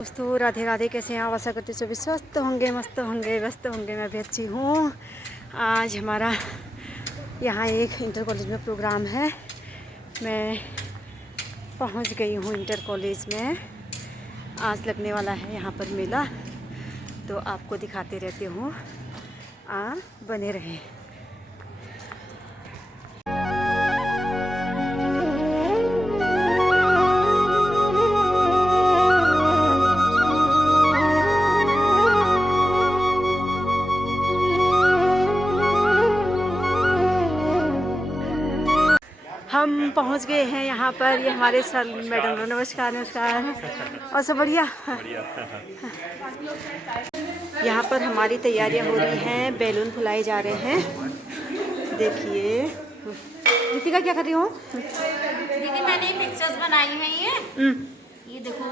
दोस्तों राधे राधे, कैसे हैं आप? आशा करते सभी स्वस्थ होंगे, मस्त होंगे, व्यस्त होंगे। मैं भी अच्छी हूँ। आज हमारा यहाँ एक इंटर कॉलेज में प्रोग्राम है। मैं पहुँच गई हूँ इंटर कॉलेज में। आज लगने वाला है यहाँ पर मेला, तो आपको दिखाते रहती हूँ। बने रहें। हम पहुंच गए हैं यहाँ पर। ये हमारे सर मैडम। नमस्कार नमस्कार। और सब बढ़िया। यहाँ पर हमारी तैयारियाँ हो रही हैं, बैलून फुलाए जा रहे हैं। देखिए रितिका क्या कर रही हो? दीदी मैंने पिक्चर्स बनाई हैं। ये देखो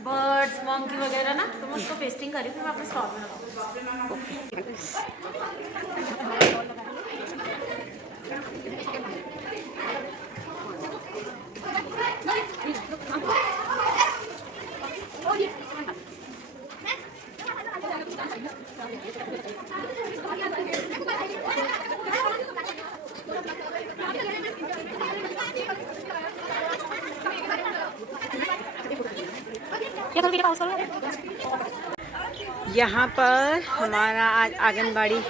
बर्ड्स, मंकी वगैरह ना, तो मैं उसको पेस्टिंग करी, फिर मैं अपने स्टॉल में लगाऊंगी। यहाँ पर हमारा आज आंगनबाड़ी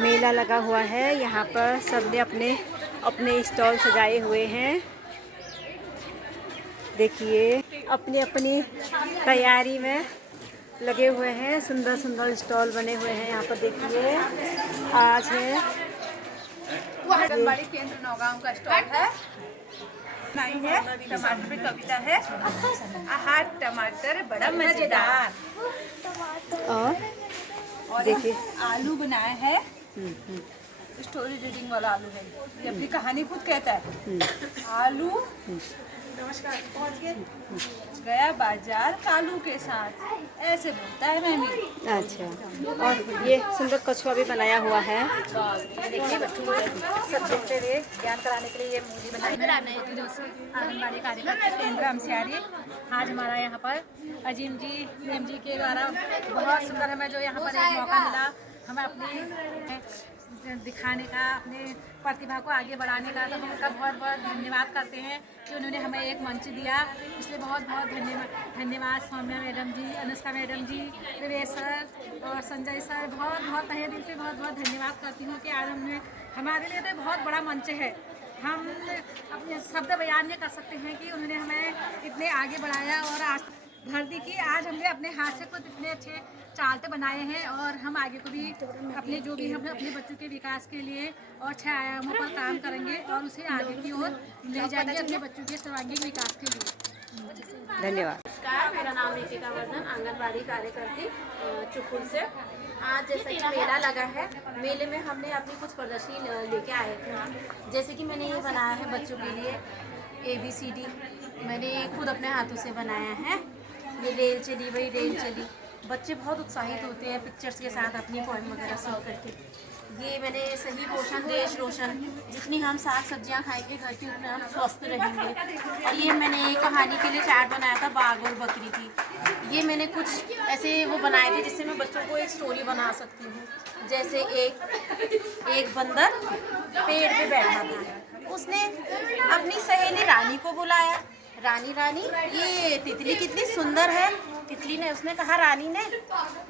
मेला लगा हुआ है। यहाँ पर सबने अपने अपने स्टॉल सजाए हुए हैं। देखिए अपनी अपनी तैयारी में लगे हुए हैं। सुंदर सुंदर स्टॉल बने हुए हैं। यहाँ पर देखिए आज है आंगनबाड़ी केंद्र नौगांव का स्टॉल है। नहीं है टमाटर पे कविता है। आहा टमाटर बड़ा मजेदार। और देखिए आलू बनाया है। स्टोरी रीडिंग वाला आलू है। ये अपनी कहानी खुद कहता है। आलू नमस्कार पहुंच गए। गया बाजार कालू के साथ, ऐसे बोलता है मैमी। अच्छा, और ये सुंदर कछुआ भी बनाया हुआ है। देखिए बच्चों को सब्जेक्ट से ज्ञान कराने के लिए ये मूवी बनाई है। आंगनबाड़ी कार्यकर्ता केंद्र हमसियारी। आज हमारा यहाँ पर अजीम जी नीम जी के द्वारा बहुत सुंदर हमें जो यहाँ पर एक मौका मिला, हमें अपनी दिखाने का, अपने प्रतिभा को आगे बढ़ाने का, तो हम उनका बहुत बहुत धन्यवाद करते हैं कि उन्होंने हमें एक मंच दिया। इसलिए बहुत बहुत धन्यवाद सौम्या मैडम जी, अनुष्का मैडम जी, विवेक सर और संजय सर। बहुत बहुत तहे दिल से बहुत बहुत धन्यवाद करती हूँ कि आज हमने, हमारे लिए तो बहुत बड़ा मंच है। हम अपने शब्द बयान नहीं कर सकते हैं कि उन्होंने हमें इतने आगे बढ़ाया और आज भर दी कि आज हमने अपने हाथ से खुद इतने अच्छे चार्ट बनाए हैं। और हम आगे को भी अपने जो भी हम अपने बच्चों के विकास के लिए और अच्छे आयामों पर काम करेंगे और उसे आगे की ओर ले जाएंगे अपने बच्चों के सर्वांगीण विकास के लिए। धन्यवाद। नमस्कार, मेरा नाम रितिका वर्धन, आंगनबाड़ी कार्यकर्ती चुकुल से। आज जैसे कि मेला लगा है, मेले में हमने अपनी कुछ प्रदर्शनी लेके आए थे। जैसे कि मैंने ये बनाया है बच्चों के लिए ABCD, मैंने खुद अपने हाथों से बनाया है। ये रेल चली, वही रेल चली। बच्चे बहुत उत्साहित होते हैं पिक्चर्स के साथ अपनी पोएम वगैरह सुन करके। ये मैंने सही पोषण देश रोशन, जितनी हम साग सब्जियां खाएंगे घर की उतने हम स्वस्थ रहेंगे। और ये मैंने एक कहानी के लिए चार्ट बनाया था, बाघ और बकरी की। ये मैंने कुछ ऐसे वो बनाए थे जिससे मैं बच्चों को एक स्टोरी बना सकती हूँ। जैसे एक बंदर पेड़ पे बैठा था, उसने अपनी सहेली रानी को बुलाया। रानी रानी ये तितली कितनी सुंदर है। तितली ने, उसने कहा रानी ने,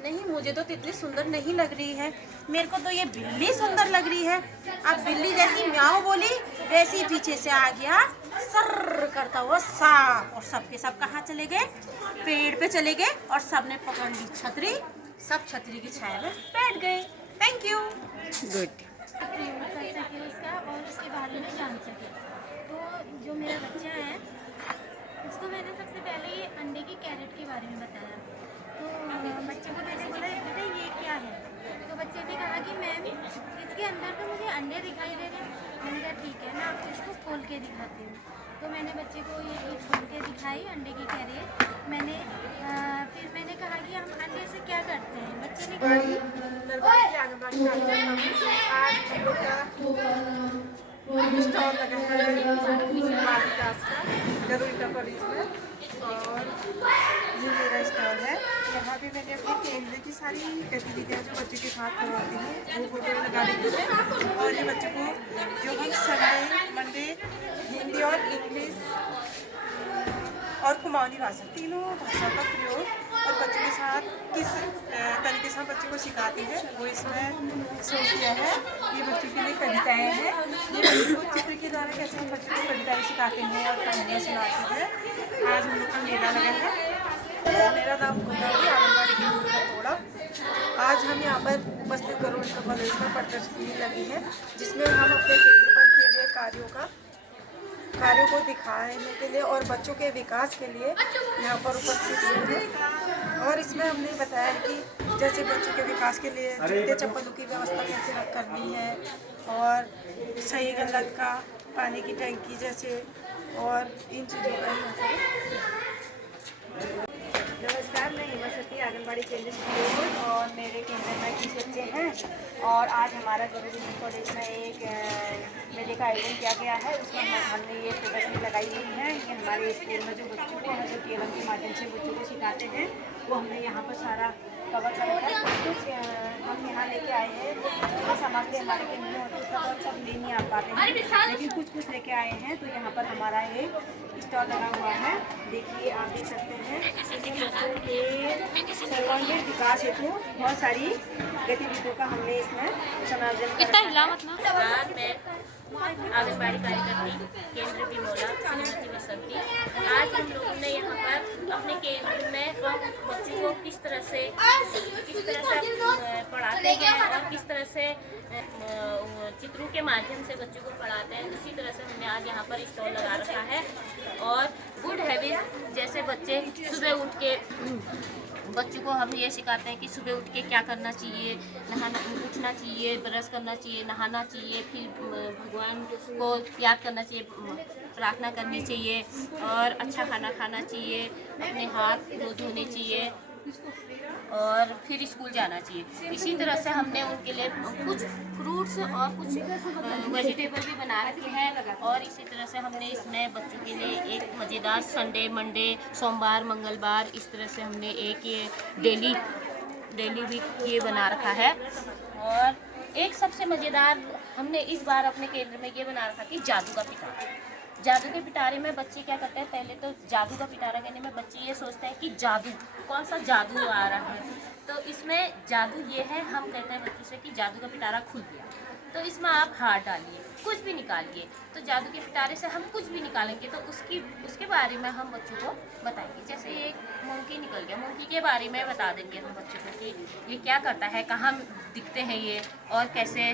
नहीं मुझे तो तितली सुंदर नहीं लग रही है, मेरे को तो ये बिल्ली सुंदर लग रही है। अब बिल्ली जैसी म्याऊं बोली, वैसे पीछे से आ गया सर करता हुआ सांप। और सबके सब कहाँ चले गए? पेड़ पे चले गए। और सबने पकड़ ली छतरी, सब छतरी की छाया में बैठ गए। Thank you. गुड। प्रयोग कर सके उसका और उसके बारे में जान सके। तो जो मेरा बच्चा है उसको मैंने सबसे पहले ये अंडे की कैरेट के बारे में बताया। तो बच्चे को मैंने बोला बेटा ये क्या है? तो बच्चे ने कहा कि मैम इसके अंदर तो मुझे अंडे दिखाई दे रहे हैं। मैंने कहा ठीक है, मैं आपको इसको खोल के दिखाती हूँ। तो मैंने बच्चे को ये खोल के दिखाई अंडे की कैरेट। मैंने फिर मैंने कहा कि हम अंडे से क्या करते हैं? बच्चे ने स्टॉल लगा है जरूरी का कॉलेज में। और ये मेरा यहाँ पे मैंने अपने केंद्र की सारी गतिविधियाँ जो बच्चों के साथ करवाती हूँ वो फोटो लगा रही हूँ। और ये बच्चों को जो हम संडे मंडे हिंदी और इंग्लिश और कुमाऊनी भाषा तीनों भाषा का प्रयोग और बच्चों के साथ किस तरीके से हम बच्चों को सिखाते हैं वो इसमें सोच किया है। ये बच्चों के लिए कविताएँ हैं, ये बच्चों को चित्र के द्वारा कैसे हम बच्चों को कविताएँ सिखाते हैं और कहानियाँ सुनाते हैं। आज हम लोग का मेला लगा है, मेरा नाम गुंजावली आंगनबाड़ी केंद्र का तोड़ा। आज हम यहाँ पर उपस्थित करोड़ का कॉलेज में प्रदर्शनी लगी है जिसमें हम अपने केंद्र पर किए गए कार्यों को दिखाने के लिए और बच्चों के विकास के लिए यहाँ पर उपस्थित हुए हैं। और इसमें हमने बताया है कि जैसे बच्चों के विकास के लिए जूते चप्पलों की व्यवस्था कैसे करनी है और सही गलत का पानी की टंकी जैसे और इन चीज़ों का। नमस्कार, मैं हिमा सती आंगनबाड़ी केंद्र से और मेरे केंद्र में 20 बच्चे हैं और आज हमारा गवर्नमेंट कॉलेज में एक मेले का आयोजन किया गया है। उसमें हमने ये प्रदर्शनी लगाई हुई है। ये हमारे स्कूल में जो बच्चों को हम जो केवल के माध्यम से बच्चों को सिखाते हैं वो हमने यहाँ पर सारा कवर करा है। कुछ हम यहाँ लेके आए हैं जो सामग्री हमारे केंद्र में होती है और सब ले नहीं आ पाते हैं, लेकिन कुछ लेके आए हैं। तो यहाँ पर हमारा एक स्टॉल लगा हुआ है, देखिए आप देख सकते हैं। इसमें बच्चों के सर्वांगीण विकास हेतु बहुत सारी गतिविधियों का हमने इसमें समायोजन किया। आंगनबाड़ी कार्यकर्ती केंद्र बिमोला श्रीमती बसंती। आज हम लोगों ने यहाँ पर अपने केंद्र में हम बच्चों को किस तरह से पढ़ाते हैं और किस तरह से चित्रों के माध्यम से बच्चों को पढ़ाते हैं, इसी तरह से हमने आज यहाँ पर स्टॉल लगा रखा है। और गुड हैबिट जैसे बच्चे सुबह उठ के बच्चों को हम ये सिखाते हैं कि सुबह उठ के क्या करना चाहिए, उठना चाहिए, ब्रश करना चाहिए, नहाना चाहिए, फिर भगवान को याद करना चाहिए, प्रार्थना करनी चाहिए और अच्छा खाना खाना चाहिए, अपने हाथ धोने चाहिए और फिर स्कूल जाना चाहिए। इसी तरह से हमने उनके लिए कुछ फ्रूट्स और कुछ वेजिटेबल भी बना रखे हैं। और इसी तरह से हमने इसमें बच्चों के लिए एक मज़ेदार संडे मंडे सोमवार मंगलवार इस तरह से हमने एक ये डेली वीक ये बना रखा है। और एक सबसे मज़ेदार हमने इस बार अपने केंद्र में ये बना रखा कि जादू का पिटारा। जादू के पिटारे में बच्चे क्या करते हैं, पहले तो जादू का पिटारा कहने में बच्चे ये सोचते हैं कि जादू कौन सा जादू आ रहा है। तो इसमें जादू ये है, हम कहते हैं बच्चों से कि जादू का पिटारा खुल गया, तो इसमें आप हाथ डालिए, कुछ भी निकालिए। तो जादू के पिटारे से हम कुछ भी निकालेंगे तो उसके बारे में हम बच्चों को बताएंगे। जैसे एक मोंकी निकल गया, मोंकी के बारे में बता देंगे हम बच्चों को कि ये क्या करता है, कहाँ दिखते हैं ये और कैसे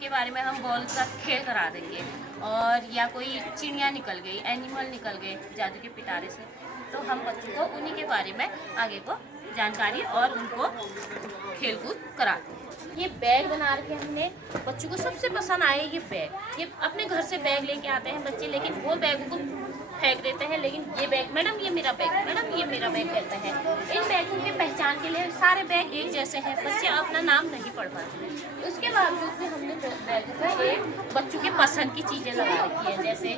के बारे में हम बॉल का खेल करा देंगे। और या कोई चिड़िया निकल गई, एनिमल निकल गए जादू के पिटारे से, तो हम बच्चों को उन्हीं के बारे में आगे को जानकारी और उनको खेलकूद कराते हैं। ये बैग बना रखे हमने, बच्चों को सबसे पसंद आए ये बैग। ये अपने घर से बैग लेके आते हैं बच्चे, लेकिन वो बैग को फेंक देते हैं। लेकिन ये बैग, मैडम ये मेरा बैग, मैडम ये मेरा बैग कहते हैं। इन बैगों की पहचान के लिए सारे बैग एक जैसे हैं, बच्चे अपना नाम नहीं पढ़ पाते। उसके बावजूद भी हमने बैग पर एक बच्चों के पसंद की चीज़ें लगा रखी है। जैसे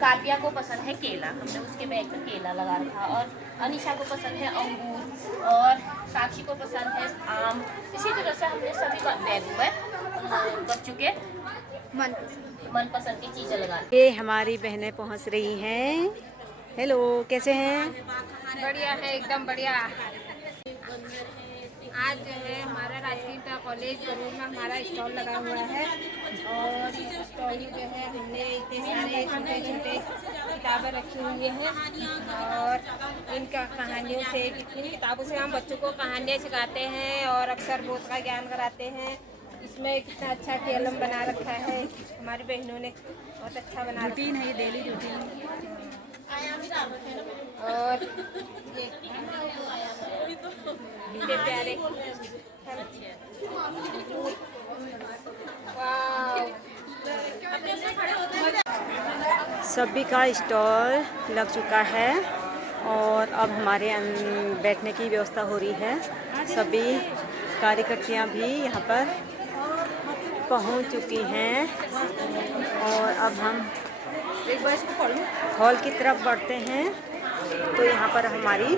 काव्या को पसंद है केला, हमने उसके बैग पर केला लगा रखा। और अनिशा को पसंद है अंगूर और साक्षी को पसंद है आम। इसी तरह से हमने सभी बैगों पर बच्चों के मनपसंद की चीज़ें लगा। ये हमारी बहनें पहुंच रही हैं। हेलो, कैसे हैं? बढ़िया है, एकदम बढ़िया। आज जो है हमारा राजकीय इंटर कॉलेज जरूर में हमारा स्टॉल लगा हुआ है और इस स्टॉल में जो है हमने इतने सारे छोटे छोटे किताबें रखी हुई हैं और इनका कहानियों से इन किताबों से हम बच्चों को कहानियाँ सिखाते हैं और अक्षर बोध का ज्ञान कराते हैं। इसमें कितना अच्छा कॉलम बना रखा है हमारी बहनों ने, बहुत अच्छा बना रखा है। डेली रूटीन और ये प्यारे सभी का स्टॉल लग चुका है और अब हमारे बैठने की व्यवस्था हो रही है। सभी कार्यकर्तियाँ भी यहाँ पर पहुँच चुकी हैं और अब हम हॉल की तरफ बढ़ते हैं। तो यहाँ पर हमारी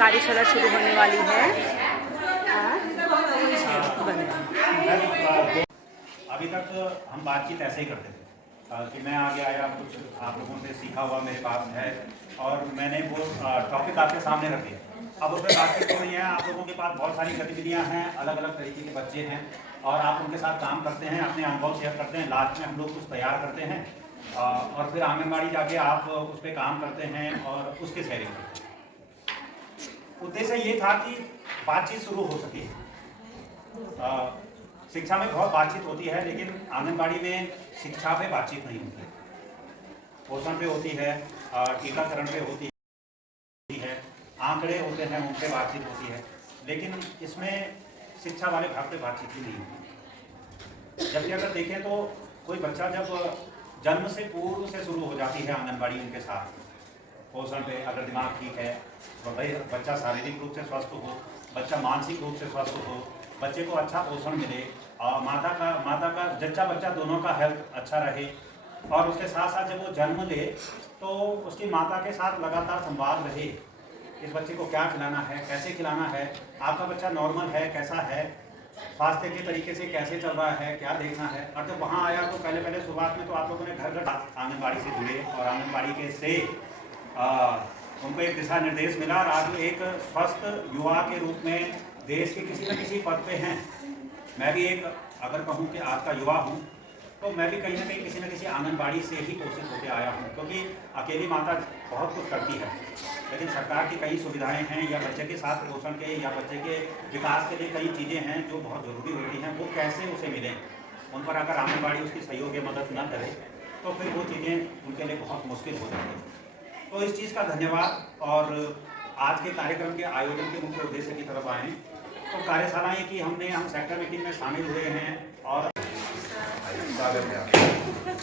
कार्यशाला शुरू होने वाली है। अभी तक हम बातचीत ऐसे ही करते थे कि मैं आगे आया, कुछ आप लोगों से सीखा हुआ मेरे पास है और मैंने वो टॉपिक आपके सामने रख दिया। अब उस पर बातचीत हो रही है। आप लोगों के पास बहुत सारी गतिविधियां हैं, अलग अलग तरीके के बच्चे हैं और आप उनके साथ काम करते हैं, अपने अनुभव शेयर करते हैं। लास्ट में हम लोग कुछ तैयार करते हैं और फिर आंगनबाड़ी जाके आप उस पर काम करते हैं और उसके शेयरिंग करते हैं। उद्देश्य ये था कि बातचीत शुरू हो सके। शिक्षा में बहुत बातचीत होती है, लेकिन आंगनबाड़ी में शिक्षा पे बातचीत नहीं होती। पोषण पे होती है, टीकाकरण पे होती है, आंकड़े होते हैं उन पे बातचीत होती है, लेकिन इसमें शिक्षा वाले भाग पे बातचीत ही नहीं होती। जबकि अगर देखें तो कोई बच्चा जब जन्म से पूर्व से शुरू हो जाती है आंगनबाड़ी उनके साथ पोषण पे, अगर दिमाग ठीक है तो भाई बच्चा शारीरिक रूप से स्वस्थ हो, बच्चा मानसिक रूप से स्वस्थ हो, बच्चे को अच्छा पोषण मिले और माता का जच्चा बच्चा दोनों का हेल्थ अच्छा रहे और उसके साथ साथ जब वो जन्म ले तो उसकी माता के साथ लगातार संवाद रहे। इस बच्चे को क्या खिलाना है, कैसे खिलाना है, आपका बच्चा नॉर्मल है, कैसा है, स्वास्थ्य के तरीके से कैसे चल रहा है, क्या देखना है। और जब वहाँ आया तो पहले शुरुआत में तो आप लोगों ने घर घर आंगनबाड़ी से जुड़े और आंगनबाड़ी के से उनको एक दिशा निर्देश मिला और आज एक स्वस्थ युवा के रूप में देश के किसी न किसी पद पे हैं। मैं भी एक अगर कहूँ कि आज का युवा हूँ तो मैं भी कहीं ना कहीं किसी न किसी आंगनबाड़ी से ही पोषित होकर आया हूँ, क्योंकि अकेली माता बहुत कुछ करती है, लेकिन सरकार की कई सुविधाएं हैं या बच्चे के साथ पोषण के या बच्चे के विकास के लिए कई चीज़ें हैं जो बहुत ज़रूरी होती हैं, वो कैसे उसे मिलें। उन पर अगर आंगनबाड़ी उसकी सहयोग या मदद न करे तो फिर वो चीज़ें उनके लिए बहुत मुश्किल हो जाती हैं। तो इस चीज़ का धन्यवाद। और आज के कार्यक्रम के आयोजन के मुख्य उद्देश्य की तरफ आएँ तो कार्यशालाएँ की हम सेक्टर मीटिंग में शामिल हुए हैं और स्वागत है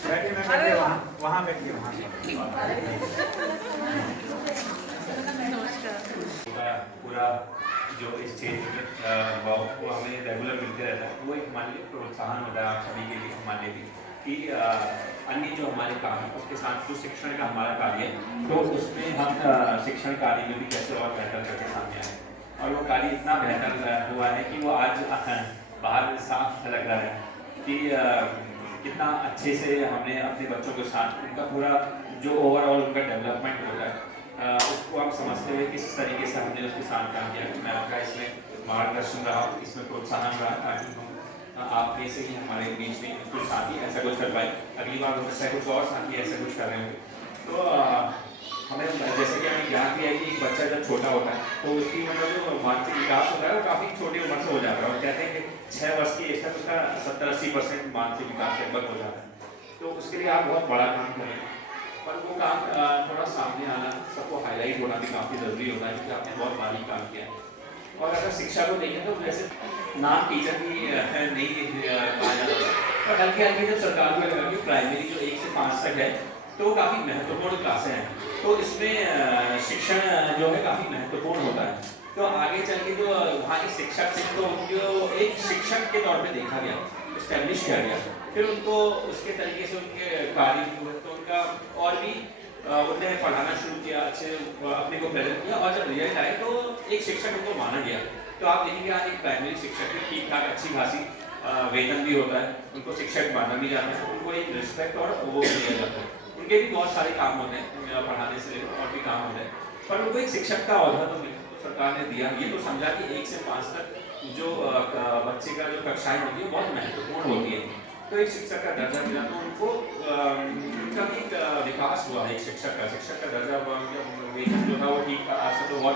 बैठिए, मैं बैठिए वहाँ बैठिए वहाँ पूरा जो इस क्षेत्र में वो हमें रेगुलर मिलते रहता है, वो एक हमारे लिए प्रोत्साहन होता है आप सभी के लिए, हमारे लिए कि अन्य जो हमारे काम है उसके साथ जो शिक्षण का हमारा कार्य है तो उसमें हम शिक्षण कार्य में भी कैसे और बेहतर करके सामने आए। और वो कार्य इतना बेहतर हुआ है कि वो आज बाहर साफ लग रहा है कि कितना अच्छे से हमने अपने बच्चों के साथ उनका पूरा जो ओवरऑल उनका डेवलपमेंट होता है उसको आप समझते हुए किस तरीके से हमने उसके साथ काम किया। मैं आपका इसमें मार्गदर्शन रहा, इसमें प्रोत्साहन रहा ताकि हम आप में से ही हमारे बीच में कुछ साथी ऐसा कुछ कर पाए। अगली बार हो सकता है कुछ और साथी ऐसा कुछ कर रहे होंगे तो हमें जैसे कि हमें ज्ञान दिया है कि एक बच्चा जब छोटा होता है तो उसकी मतलब जो मानसिक विकास होता है वो काफ़ी छोटी उम्र से हो जाता है और कहते हैं कि 6 वर्ष की एज तक उसका 70-80% मानसिक विकास लगभग हो जाता है। तो उसके लिए आप बहुत बड़ा काम करें, पर वो काम थोड़ा सामने आना, सबको हाईलाइट होना भी काफ़ी ज़रूरी होता है कि आपने बहुत बारीक काम किया है। और अगर शिक्षा को देखें तो वैसे नाम टीचर की नहीं कहा जाता है, पर हल्की हल्की जब सरकार को लगा कि प्राइमरी जो 1 से 5 तक है तो काफ़ी महत्वपूर्ण क्लासें हैं, तो इसमें शिक्षण जो है काफ़ी महत्वपूर्ण होता है। तो आगे चल के जो वहाँ के शिक्षक थे तो उनको एक शिक्षक के तौर पे देखा गया, इस्टेब्लिश किया गया, फिर उनको उसके तरीके से उनके कार्य हुए तो उनका और भी उन्होंने पढ़ाना शुरू किया, अच्छे अपने को प्रेजेंट किया और जब रिजल्ट आए तो एक शिक्षक उनको माना गया। तो आप देखेंगे आज एक प्राइमरी शिक्षक की ठीक ठाक अच्छी खासी वेतन भी होता है, उनको शिक्षक माना भी जाता है, उनको एक रिस्पेक्ट और वो दिया जाता है। उनके भी बहुत सारे काम होते हैं पढ़ाने से और भी काम होते हैं, पर उनको एक शिक्षक का औहदा तो सरकार ने दिया। ये तो समझा कि 1 से 5 तक जो बच्चे का जो कक्षाएं होती है बहुत महत्वपूर्ण होती है, तो एक शिक्षक का दर्जा मिला तो उनको उनका भी विकास हुआ। एक शिक्षक का दर्जा वेतन जो था वो ठीक था, आज तो बहुत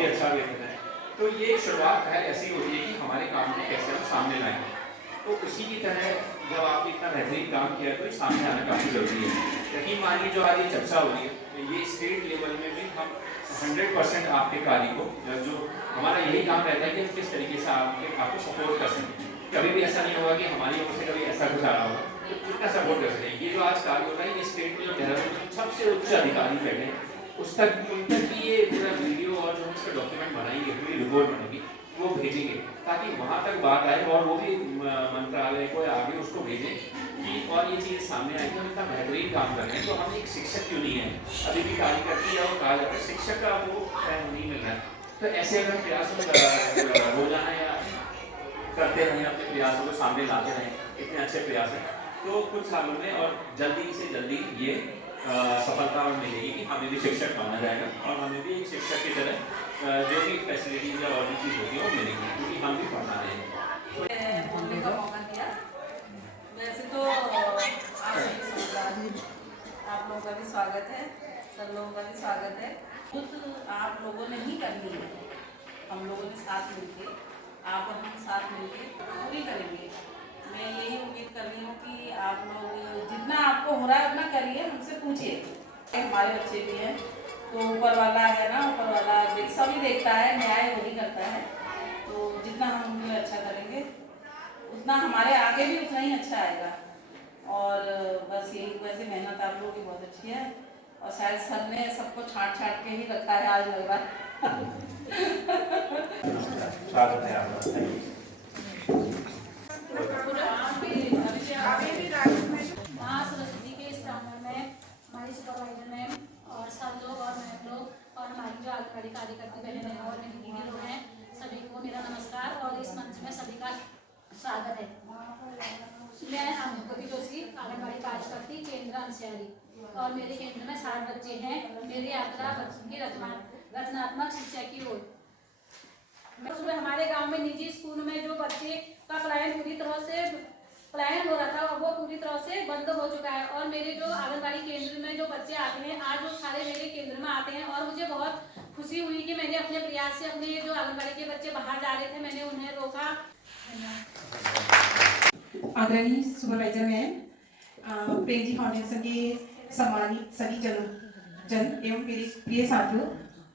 ही अच्छा वेतन है। तो ये शुरुआत है ऐसी होती है कि हमारे काम को कैसे हम सामने लाएं। तो उसी की तरह जब आपने इतना बेहतरीन काम किया तो सामने आना काफ़ी ज़रूरी है। यकीन मानिए जो आज ये चर्चा हो रही है तो ये स्टेट लेवल में भी हम 100% आपके कार्य को जो हमारा यही काम रहता है कि हम किस तरीके से आपको सपोर्ट कर सकें। कभी भी ऐसा नहीं होगा कि हमारी ओर से कभी ऐसा कुछ आ रहा होगा तो कितना सपोर्ट कर सकें। ये जो आज कार्य होता है ये स्टेट में जो देहरादून सबसे उच्च अधिकारी बैठे उन तक भी ये पूरा वीडियो और जो उसका डॉक्यूमेंट बनाएंगे, पूरी रिपोर्ट बनेगी, वो भेजेंगे ताकि वहाँ तक बात आए और वो भी मंत्रालय को आगे उसको भेजें कि और ये चीज़ सामने आएगी हम इतना बेहतरीन काम कर रहे हैं तो हम एक शिक्षक क्यों नहीं है। अभी भी कार्य करती है और कहा जाता है शिक्षक का वो नहीं मिल रहा है। तो ऐसे अगर प्रयास रोजाना या करते रहें, अपने प्रयासों को सामने लाते रहें, इतने अच्छे प्रयास हैं, तो कुछ सालों में और जल्दी से जल्दी ये सफलता मिलेगी कि हमें भी शिक्षक माना जाएगा और हमें भी एक शिक्षक की तरह जो भी फैसिलिटीज या और भी चीज़ होती है वो मिलेगी, क्योंकि हम भी पढ़ना रहेंगे। बोलने का मौका दिया। वैसे तो आप लोगों का भी स्वागत है, सब लोगों का भी स्वागत है। खुद आप लोगों ने ही करनी है, हम लोगों ने साथ मिलके, आप और हम साथ मिलके पूरी करेंगे। मैं यही उम्मीद कर रही हूँ कि आप लोग जितना आपको हो रहा है उतना करिए, हमसे पूछिए। हमारे बच्चे भी हैं तो ऊपर वाला है ना, ऊपर वाला सभी देखता है, न्याय वही करता है। तो जितना हम उनके लिए अच्छा करेंगे उतना हमारे आगे भी उतना ही अच्छा आएगा। और बस यही, वैसे मेहनत आप लोगों की बहुत अच्छी है और शायद सर ने सबको छांट के ही रखा है आज लग रहा है। स्वागत है आपका। माँ सरस्वती के इस प्रांगण में हमारी सुपरवाइजर मैम और सब लोग और मैम लोग और हमारी जो आंगनबाड़ी कार्यकर्ती बहन है और मेरी दीदी लोग हैं, सभी को मेरा नमस्कार और इस मंच में सभी का स्वागत है। मैं अमृतवती जोशी, आंगनबाड़ी कार्यकर्ती केंद्र अंसियारी, और मेरे केंद्र में 60 बच्चे हैं। मेरी यात्रा बच्चों की रचनात्मक शिक्षा की ओर। हमारे गांव में निजी स्कूल में जो बच्चे का पलायन पूरी तरह से पलायन हो रहा था और वो पूरी तरह से बंद हो चुका है। और मेरे जो आंगनबाड़ी केंद्र में जो बच्चे आते हैं, आज वो सारे मेरे केंद्र में आते हैं और मुझे बहुत खुशी हुई कि मैंने अपने प्रयास से अपने जो आंगनबाड़ी के बच्चे बाहर जा रहे थे, मैंने उन्हें रोका। आदरणीय supervisor ma'am, Prem ji foundation के सम्मानित सभी जन एवं मेरे प्रिय साथियों,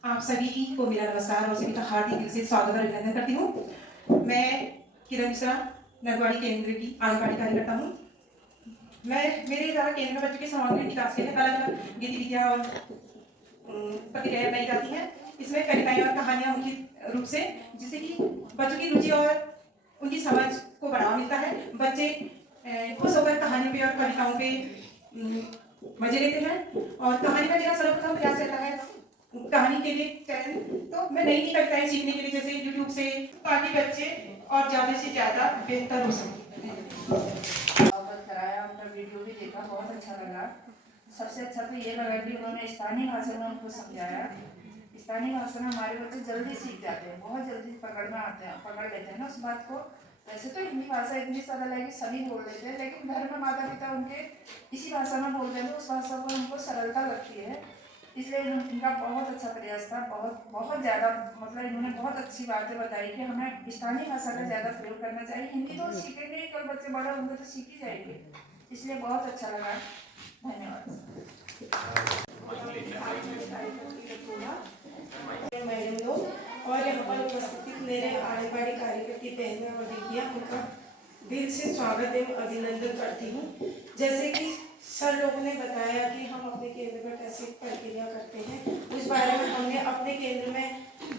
आप सभी को मेरा नमस्कार और सभी का हार्दिक दिल से स्वागत और अभिनंदन करती हूँ। मैं किरण मिश्रा, नरवाड़ी केंद्र की आंगनबाड़ी कार्यकर्ता हूँ। मेरे द्वारा केंद्र में बच्चों के सर्वांगीण विकास के लिए अलग अलग गतिविधियाँ और प्रतिक्रियाएं बनाई जाती हैं। इसमें कविताएं और कहानियाँ मुख्य रूप से, जिससे कि बच्चों की रुचि और उनकी समझ को बढ़ावा मिलता है। बच्चे खुश होकर कहानियों पे और कविताओं पे मजे लेते हैं और कहानी का मेरा सर्वप्रथम प्रयास रहता है कहानी के लिए चैनल, तो मैं नई नई कविताएं सीखने के लिए जैसे यूट्यूब से, ताकि बच्चे और ज़्यादा से ज़्यादा बेहतर हो सके। कराया, उनका वीडियो भी देखा, बहुत अच्छा लगा। सबसे अच्छा तो ये लगा कि उन्होंने स्थानीय भाषा में उनको समझाया। स्थानीय भाषा में हमारे बच्चे जल्दी सीख जाते हैं, बहुत जल्दी पकड़ लेते हैं ना उस बात को। वैसे तो हिंदी भाषा इतनी सरल है कि सभी बोल लेते हैं, लेकिन घर में माता पिता उनके इसी भाषा में बोलते हैं तो उस भाषा को हमको सरलता लगती है। इसलिए इनका बहुत अच्छा प्रयास था, बहुत ज़्यादा, मतलब इन्होंने बहुत अच्छी बातें बताई कि हमें स्थानीय भाषा का ज़्यादा प्रयोग करना चाहिए। हिंदी तो सीखेंगे ही, कल बच्चे बड़े होंगे तो सीख ही जाएंगे। इसलिए बहुत अच्छा लगा। धन्यवाद। मैडम लोग और यहाँ पर उपस्थित मेरे आंगनबाड़ी कार्यकर्ती बहनें और दीदियाँ, उनका दिल से स्वागत एवं अभिनंदन करती हूँ। जैसे कि सर लोगों ने बताया कि हम अपने केंद्र में कैसे प्रक्रिया करते हैं, उस बारे में हमने अपने केंद्र में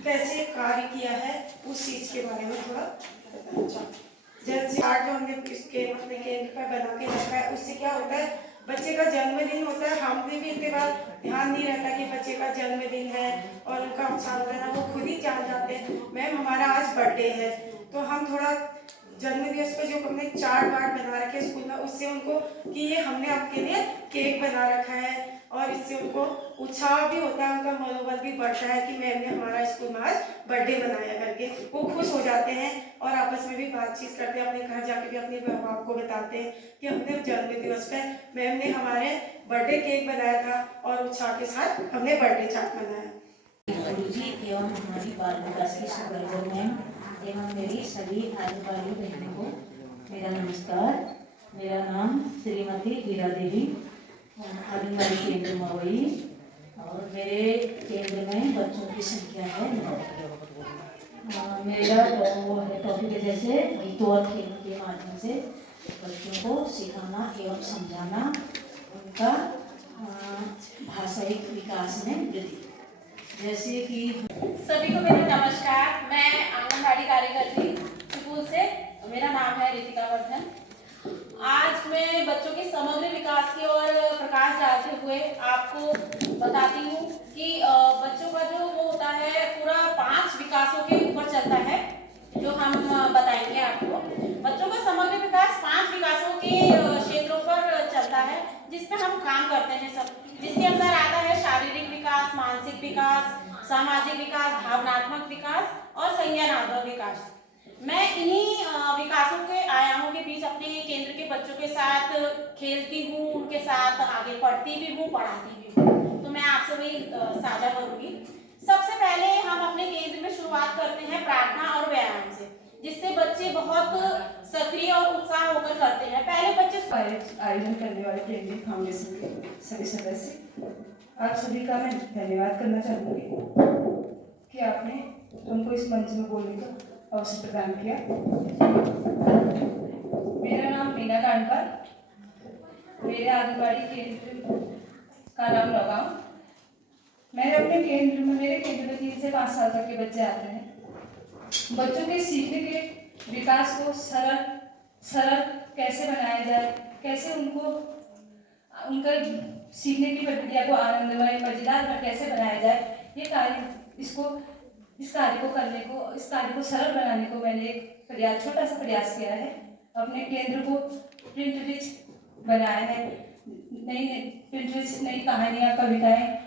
कैसे कार्य किया है, उस चीज़ के बारे में थोड़ा बताना चाहूँ। जैसे आज जो हमने अपने केंद्र पर बना के रखा है, उससे क्या होता है, बच्चे का जन्मदिन होता है, हमने भी इतने बार ध्यान नहीं रहता कि बच्चे का जन्मदिन है और उनका उत्साह रहना, वो खुद ही जान जाते हैं मैम हमारा आज बर्थडे है, तो हम थोड़ा जन्मदिवस पे जो हमने चार्ट वार्ट बना रखे स्कूल में, उससे उनको कि ये हमने आपके लिए केक बना रखा है, और इससे उनको उत्साह भी होता है, उनका मनोबल भी बढ़ता है कि मैम ने हमारा स्कूल में आज बर्थडे बनाया करके। वो खुश हो जाते हैं और आपस में भी बातचीत करते हैं, अपने घर जाके भी अपने माँ बाप को बताते हैं कि हमने जन्मदिवस पे मैम ने हमारे बर्थडे केक बनाया था और उत्साह के साथ हमने बर्थडे चाट बनाया। गुरुजी एवं हमारी बाल विकास की सुपरवाइजर मैम एवं मेरी सभी आंगनबाड़ी बहनों को मेरा नमस्कार। मेरा नाम श्रीमती वीरा देवी, आंगनबाड़ी केंद्र मवई, और मेरे केंद्र में बच्चों की संख्या है 9। मेरा वो है टॉपिक है जैसे गीतों और खेलों के माध्यम से बच्चों को सिखाना एवं समझाना, उनका भाषाई विकास में वृद्धि। जैसे कि सभी को मेरा नमस्कार। मैं आंगनबाड़ी कार्यकर्ती स्कूल से, मेरा नाम है रितिका वर्धन। आज मैं बच्चों के समग्र विकास की ओर प्रकाश डालते हुए आपको बताती हूँ कि बच्चों का जो वो होता है पूरा 5 विकासों के ऊपर चलता है जो हम बताएंगे आपको। बच्चों का समग्र विकास 5 विकासों के क्षेत्रों पर चलता है जिसमें हम काम करते हैं सब, जिसके अंदर आता है शारीरिक विकास, मानसिक विकास, सामाजिक विकास, भावनात्मक विकास और संज्ञानात्मक विकास। मैं इन्हीं विकासों के आयामों के बीच अपने केंद्र के बच्चों के साथ खेलती हूँ, उनके साथ आगे पढ़ती भी हूँ, पढ़ाती भी हूँ। तो मैं आपसे वही साझा करूँगी। सबसे पहले हम अपने केंद्र में शुरुआत करते हैं प्रार्थना और व्यायाम से, जिससे बच्चे बहुत सक्रिय और उत्साह होकर करते हैं। पहले बच्चे आयोजन करने वाले केंद्रीय फाउंडेशन के सभी सदस्य, आप सभी का मैं धन्यवाद करना चाहूँगी कि आपने हमको इस मंच में बोलने का अवसर प्रदान किया। मेरा नाम मीना कांडकर, मेरे आंगनबाड़ी केंद्र का नाम लगाऊं। मेरे केंद्र में 3 से 5 साल तक के बच्चे आते हैं। बच्चों के सीखने के विकास को सरल कैसे बनाया जाए, कैसे उनका सीखने की प्रक्रिया को आनंदमय मजेदार कैसे बनाया जाए, ये कार्य इस कार्य को सरल बनाने को मैंने एक छोटा सा प्रयास किया है। अपने केंद्र को प्रिंट रिच बनाया है। नई कहानियाँ, कविताएं,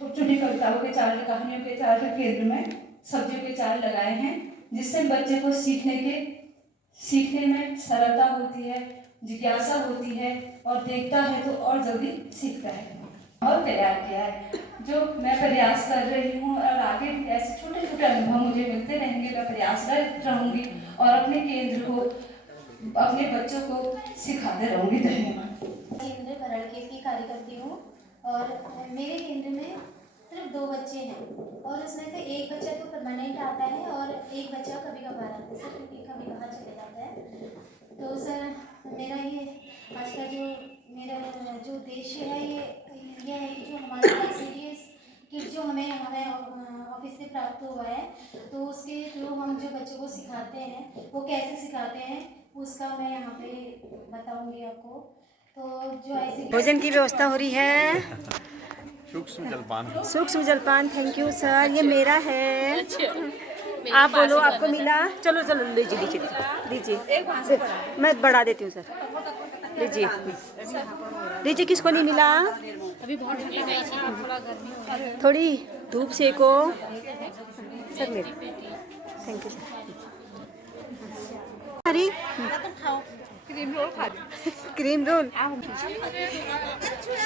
छोटी कविताओं के 4 कहानियों के 4 केंद्र में सब्जियों के 4 लगाए हैं, जिससे बच्चे को सीखने में सरलता होती है, जिज्ञासा होती है और देखता है तो और जल्दी सीखता है। और तैयार किया है जो मैं प्रयास कर रही हूँ और आगे भी ऐसे छोटे छोटे अनुभव मुझे मिलते रहेंगे। मैं प्रयासरत रहूँगी और अपने केंद्र को, अपने बच्चों को सिखाते रहूँगी। धन्यवाद। केंद्र भरणखेत की कार्य करती हूँ और मेरे केंद्र में सिर्फ 2 बच्चे हैं और उसमें से एक बच्चा तो परमानेंट आता है और एक बच्चा कभी कभार आता है, सर क्योंकि कभी कभार चले जाता है। तो सर मेरा ये आज का जो उद्देश्य है ये है कि जो हमारे ICDS किट जो हमें ऑफिस से प्राप्त हुआ है, तो उसके थ्रू हम जो बच्चों को सिखाते हैं वो कैसे सिखाते हैं उसका मैं यहाँ पे बताऊँगी आपको। तो जो ICDS भोजन की व्यवस्था हो रही है, सूक्ष्म जलपान। थैंक यू सर, ये मेरा है। आप बोलो, आपको मिला? चलो लीजिए, मैं बढ़ा देती हूँ सर। लीजिए, किसको नहीं मिला? अभी बहुत थोड़ा गर्मी, थोड़ी धूप सेको सर मेरे। Thank you sir. अरे क्रीम रोल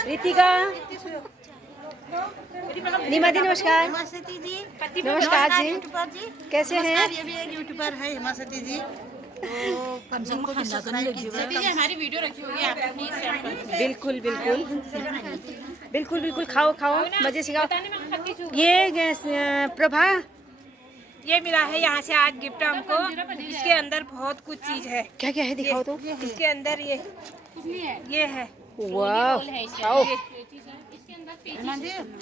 रितिका, नीमा दी नमस्कार। नमस्कार जी, कैसे हैं? ये भी एक यूट्यूबर है हिमासती जी, हमारी वीडियो रखी होगी, आप अपनी शेयर कर बिल्कुल बिल्कुल खाओ मजे से खाओ। ये प्रभा, ये मिला है यहाँ से आज गिफ्ट हमको। इसके अंदर बहुत कुछ चीज है। क्या क्या है दिखाओ तो। इसके अंदर ये है। वाह, खाओ।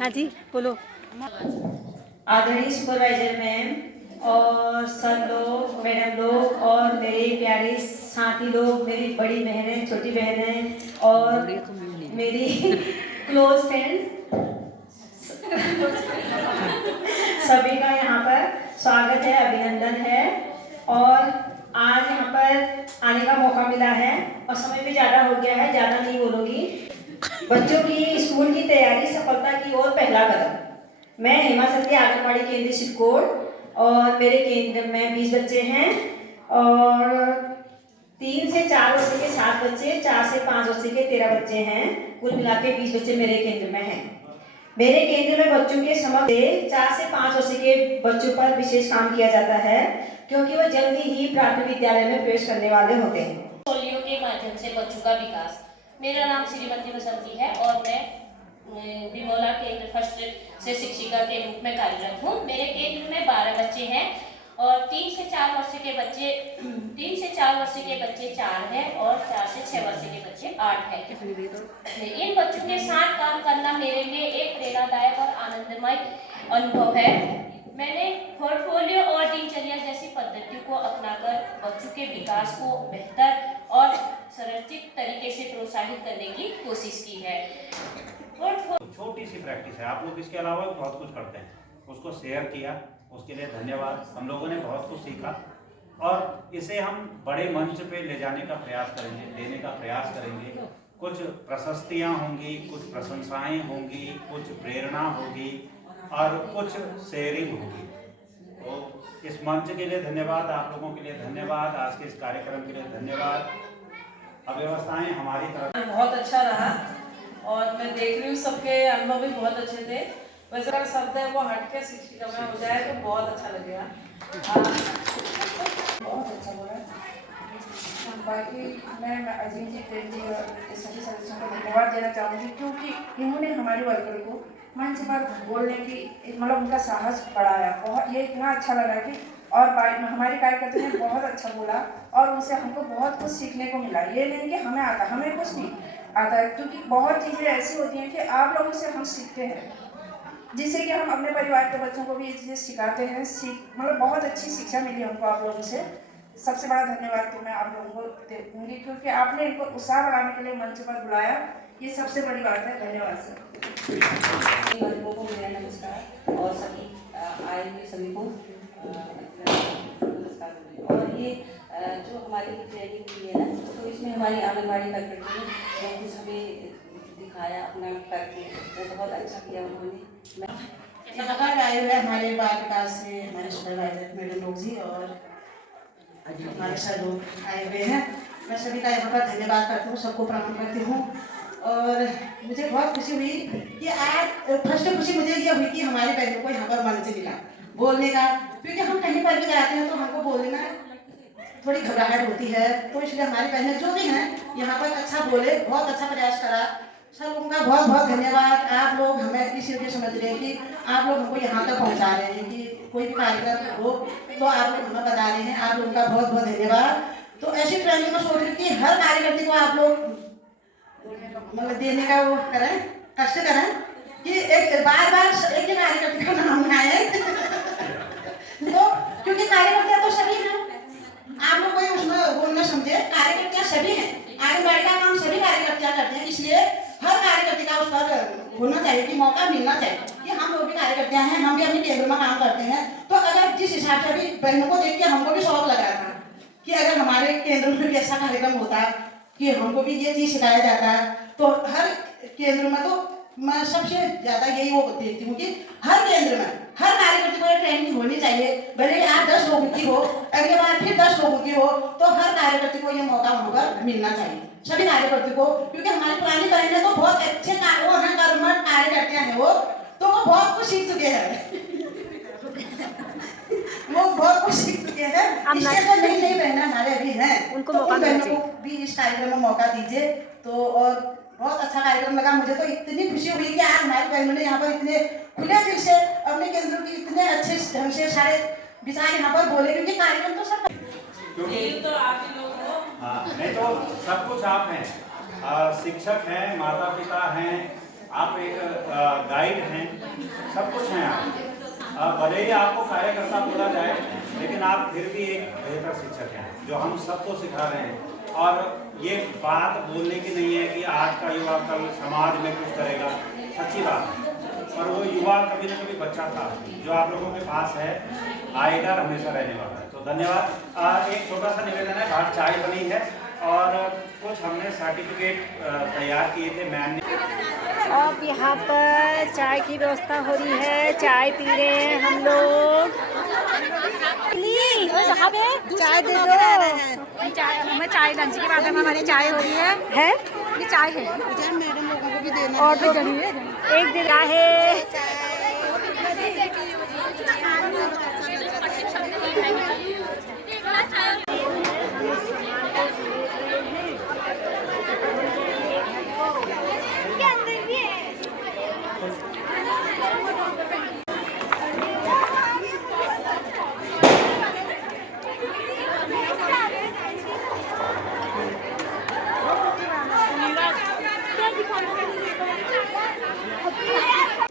हाँ जी बोलो। आदरणीय सुपरवाइजर मैम और सर लोग, मैडम लोग और मेरे प्यारे साथी लोग, मेरी बड़ी बहनें, छोटी बहनें और मेरी क्लोज फ्रेंड्स, सभी का यहाँ पर स्वागत है, अभिनंदन है। और आज यहाँ पर आने का मौका मिला है और समय भी ज़्यादा हो गया है, ज़्यादा नहीं बोलूँगी। बच्चों की स्कूल की तैयारी सफलता की ओर पहला कदम। मैं हिमासती आंगनबाड़ी केंद्र सिरकोट और मेरे केंद्र में 20 बच्चे हैं और 3 से 4 वर्ष के 7 बच्चे, 4 से 5 वर्ष के 13 बच्चे हैं। कुल मिला के 20 बच्चे मेरे केंद्र में हैं। मेरे केंद्र में बच्चों के समक्ष 4 से 5 वर्ष के बच्चों पर विशेष काम किया जाता है, क्योंकि वह जल्दी ही प्राथमिक विद्यालय में प्रवेश करने वाले होते हैं। पोलियो के माध्यम से बच्चों का विकास। मेरा नाम श्रीमती बसंती है और मैं बिमोला केंद्र फर्स्ट से शिक्षिका के रूप में कार्यरत हूँ। मेरे केंद्र में 12 बच्चे हैं और 3 से 4 वर्ष के बच्चे 4 हैं और 4 से 6 वर्ष के बच्चे 8 हैं। इन बच्चों के साथ काम करना मेरे लिए एक प्रेरणादायक और आनंदमय अनुभव है। मैंने पोर्टफोलियो और दिनचर्या जैसी पद्धतियों को अपनाकर बच्चों के विकास को बेहतर और संरचित तरीके से प्रोत्साहित करने की कोशिश की है। छोटी सी प्रैक्टिस है, आप लोग इसके अलावा बहुत कुछ करते हैं, उसको शेयर किया, उसके लिए धन्यवाद। हम लोगों ने बहुत कुछ सीखा और इसे हम बड़े मंच पे ले जाने का प्रयास करेंगे, देने का प्रयास करेंगे। कुछ प्रशस्तियाँ होंगी, कुछ प्रशंसाएँ होंगी, कुछ प्रेरणा होगी और कुछ शेयरिंग होगी। तो इस मंच के लिए धन्यवाद, आप लोगों के लिए धन्यवाद, आज के इस कार्यक्रम के लिए धन्यवाद। अव्यवस्थाएं हमारी तरफ बहुत अच्छा रहा और मैं देख रही हूँ सबके अनुभव भी बहुत अच्छे थे। वैसे अगर शब्द है वो हट के शिक्षिका में हो जाए तो बहुत अच्छा लगेगा। बहुत अच्छा बोला। बाकी मैं अजीत जी, प्रेम जी और सभी सदस्यों को धन्यवाद देना चाहूँगी क्योंकि इन्होंने हमारे वर्कर को मंच पर बोलने की मतलब उनका साहस बढ़ाया। बहुत ये इतना अच्छा लगा कि और हमारे कार्यकर्ता ने बहुत अच्छा बोला और उनसे हमको बहुत कुछ सीखने को मिला। ये नहीं कि हमें आता, हमें कुछ नहीं आता है क्योंकि बहुत चीज़ें ऐसी होती हैं कि आप लोगों से हम सीखते हैं, जिससे कि हम अपने परिवार के बच्चों को भी ये चीज़ें सिखाते हैं। मतलब बहुत अच्छी शिक्षा मिली हमको आप लोगों से। सबसे बड़ा धन्यवाद तो मैं आप लोगों को दूंगी क्योंकि आपने इनको उत्साह बढ़ाने के लिए मंच पर बुलाया, ये सबसे बड़ी बात है। धन्यवाद सर। लोगों को मेरा नमस्कार और सभी आए हुए सभी को नमस्कार। और ये जो हमारी ट्रेनिंग हुई है ना, तो इसमें हमारी आंगनबाड़ी कार्यकर्ता ने जो कुछ हमें दिखाया अपना करके तो बहुत अच्छा किया उन्होंने। यहाँ आए हुए हमारे बाल विकास से हमारे सुपरवाइजर मैडम लोग जी और हमारे सर लोग आए हुए हैं। मैं सभी का यहाँ पर धन्यवाद करती हूँ, सबको प्रणाम करती हूँ। और मुझे बहुत खुशी हुई कि आज फर्स्ट खुशी मुझे ये हुई कि हमारे बहनों को यहाँ पर मंच मिला बोलने का, क्योंकि हम कहीं पर भी जाते हैं तो हमको बोलने में थोड़ी घबराहट होती है। तो इसलिए हमारी बहनें जो भी हैं यहाँ पर अच्छा बोले, बहुत अच्छा प्रयास करा। सब लोगों का बहुत बहुत धन्यवाद। आप लोग हमें इसलिए समझ रहे हैं कि आप लोग हमको यहाँ तक पहुँचा रहे हैं कि कोई भी कार्यक्रम हो तो आप लोग हमें बता रहे हैं। आप लोगों का बहुत बहुत धन्यवाद। तो ऐसी ट्रेनिंग में सोच रही कि हर कार्यकर्ता को आप लोग मतलब देने का वो करें, कष्ट करें कि एक बार बार एक ही कार्यकर्ता का नाम ना आए तो क्योंकि कार्यकर्ता तो सभी हैं, आप लोग कोई उसमें वो न समझे, कार्यकर्ता सभी हैं। आंगनबाड़ी का काम सभी कार्यकर्ता करते हैं, इसलिए हर कार्यकर्ता का उस पर होना चाहिए कि मौका मिलना चाहिए कि हम लोग भी कार्यकर्ता हैं, हम भी अपने केंद्र में काम करते हैं। तो अगर जिस हिसाब से अभी बहनों को देख के हमको भी शौक लग रहा था कि अगर हमारे केंद्र में भी ऐसा कार्यक्रम होता कि हमको भी ये चीज़ सिखाया जाता है, तो हर केंद्र में तो मैं सबसे ज़्यादा यही वो देखती हूँ कि हर केंद्र में हर कार्यकर्ता को ट्रेनिंग होनी चाहिए। भले ही आज 10 लोगों की हो, अगले बार फिर 10 लोगों की हो, तो हर कार्यकर्ता को ये मौका वहाँ पर मिलना चाहिए, सभी कार्यकर्ता को। क्योंकि हमारी पुरानी बहनें तो बहुत अच्छे वो हैं, कर्मठ कार्यकर्ता हैं वो, तो वो बहुत कुछ सीख चुके हैं वो बहुत कुछ सीख चुके हैं। इसलिए तो नई नई बहनें हमारे अभी हैं, उनको मौका बहनों को भी इस कार्यक्रम में मौका दीजिए। तो और बहुत अच्छा कार्यक्रम लगा मुझे, तो इतनी खुशी हुई कि आज हमारी बहनों ने यहाँ पर इतने खुले दिल से अपने केंद्र की इतने अच्छे ढंग से सारे विचार यहाँ पर बोले, क्योंकि कार्यक्रम तो सब तो आप ही लोग हो। नहीं तो सब कुछ आप हैं, शिक्षक हैं, माता पिता हैं, आप एक गाइड हैं, सब कुछ हैं आप। भले ही आपको कार्यकर्ता बोला जाए, लेकिन आप फिर भी एक बेहतर शिक्षक हैं जो हम सबको सिखा रहे हैं। और ये बात बोलने की नहीं है कि आज का युवा कल समाज में कुछ करेगा, सच्ची बात है। और वो युवा कभी न कभी बच्चा था जो आप लोगों के पास है, आएगा, हमेशा रहने वाला है। तो धन्यवाद। एक छोटा सा निवेदन है, बाहर चाय बनी है और कुछ हमने सर्टिफिकेट तैयार किए थे मैम ने। अब यहाँ पर चाय की व्यवस्था हो रही है, चाय पी रहे हैं हम लोग। चाय दे दो। मैं चाय लंच के बाद में हमारी चाय हो रही है ये चाय है मैडम लोगों को भी देना और भी गणी है। एक दिन है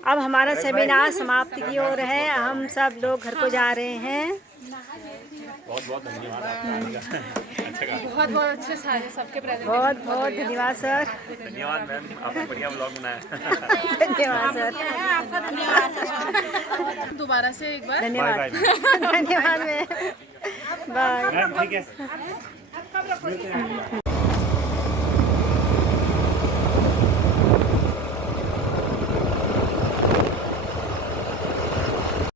अब हमारा सेमिनार समाप्ति की ओर है, हम सब लोग घर को जा रहे हैं। बहुत बहुत धन्यवाद आपका आने का। अच्छा कहा। बहुत बहुत अच्छे सारे सबके प्रेजेंटेशन बहुत बहुत धन्यवाद सर। धन्यवाद मैम, आपने बढ़िया ब्लॉग बनाया। धन्यवाद सर। आपका धन्यवाद सर। दोबारा से एक बार धन्यवाद। धन्यवाद मैम। बाय। ठीक है।